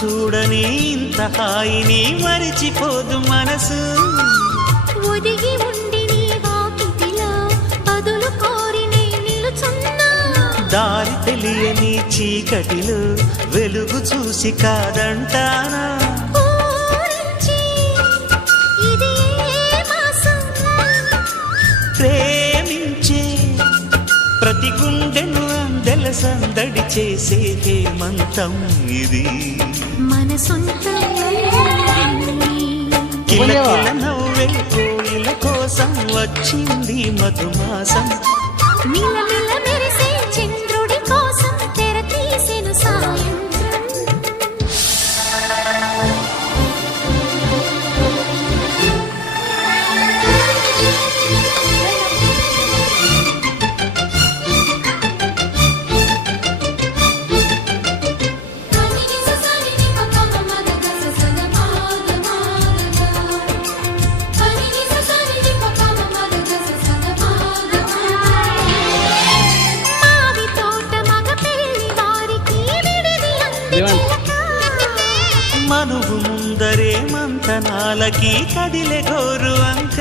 చూడని ఇంత హాయిని మరిచిపోదు మనసు. ఒదిగి ఉండి నీ వాకిటిలో బదులు కోరి నే నిలుచున్నా. దారి తెలియని చీకటిలో వెలుగు చూసి కాదంటానా. ప్రేమించే ప్రతి గుండెను అందెల సందడి చేసే హేమంతం ఇది. మన సొంత కిలకిల నవ్వే కోయిల కోసం వచ్చింది మధుమాసం. మిలమిల మెరిసే చంద్రుడి కోసం తెర తీసెను సాయంత్రం. మనువు ముందరే మంతనాలకి కదిలే గోరు అంక.